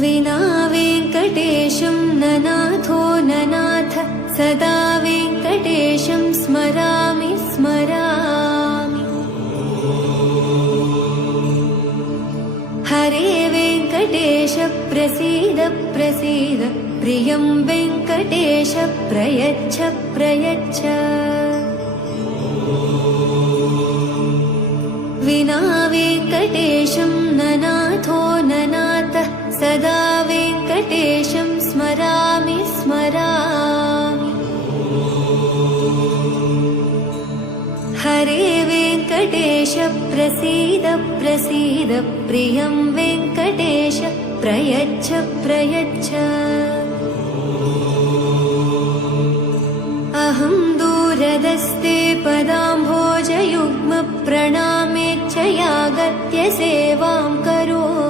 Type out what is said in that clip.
विना वेङ्कटेशं ननाथो ननाथ सदा वेङ्कटेशं स्मरामि स्मरामि। हरे वेङ्कटेश प्रसीद प्रसीद प्रियं वेङ्कटेश प्रयच्छ प्रयच्छ। विना वेङ्कटेशं ननाथो ननाथ सदा वेङ्कटेशं स्मरामि स्मरामि। हरे वेङ्कटेश प्रसीद प्रसीद प्रियं वेङ्कटेश प्रयच्छ प्रयच्छ। अहं दूरदस्ते पदाम्भोजयुग्म प्रणामेच्छयागत्य सेवां करोमि।